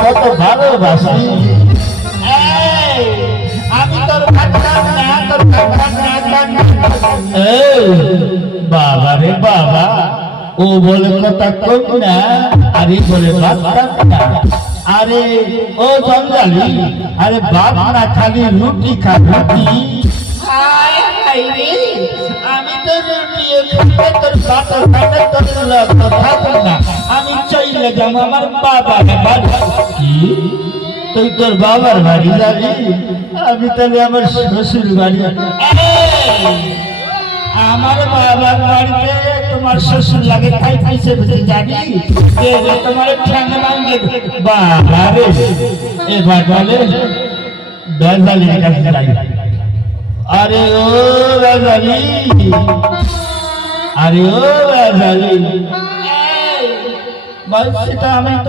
কত ভালোবাসি। আমি তোর না তোর না বাবা রে বাবা ও বলে কথা কম না আরে বলে ভাবতাম না। আরে ও জঞ্জালি আরে বাপ না খালি রুটি খা রুটি। আমি তো রুটি তোর না আমি চলে যাব আমার বাবার বাড়ি। তুই তোর বাবার বাড়ি যাবি? আমি তাহলে আমার শ্বশুর বাড়ি আমার বাবার বাড়িতে তোমার শ্বশুর লাগে খাই খাইছে বুঝে যাবি তোমার ঠ্যাং ভাঙে বাবা রে এ বাগালে বেজালি কাছে যাই আরে ও বেজালি, আরে ও বেজালি। এই, বলছিটা আমি তো